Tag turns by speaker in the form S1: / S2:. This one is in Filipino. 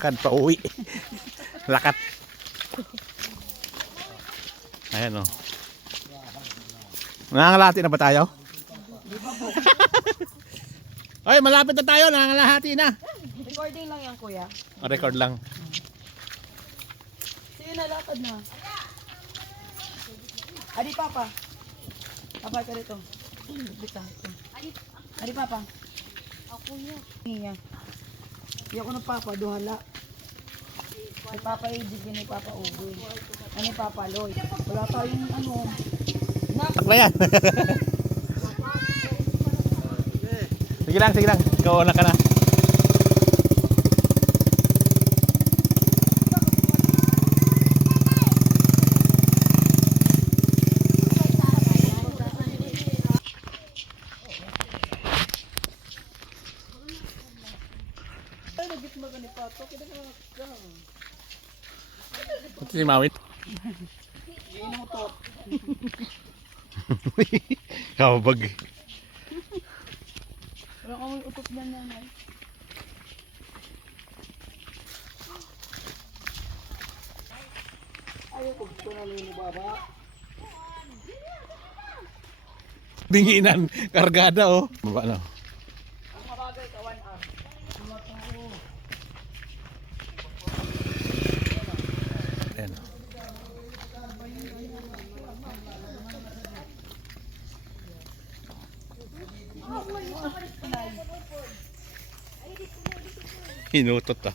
S1: Lakad pa uwi. Lakat. Ayan o. Nangangalati na ba tayo? Ay, malapit na tayo. Nangangalahati na.
S2: Recording lang yan, kuya.
S1: Record lang.
S2: Sige na, lakad na. Adi, papa. Papa, ka rito. Bita. Adi, papa. Ako niya. Niya. Di ako ng papa, duhala. Ni Papa Edith, ni Papa Ugoy. Ano ni Papa Lloyd. Wala tayong ano.
S1: Takla yan. sige lang, sige lang. Ikaw una ka na. Ito si Mawit. Kabag.
S2: wala kang utot na naman. Ayaw ko gusto na ni Baba.
S1: Dinginan, kargada oh. Baba na.
S2: Ang 昨日
S1: 取った。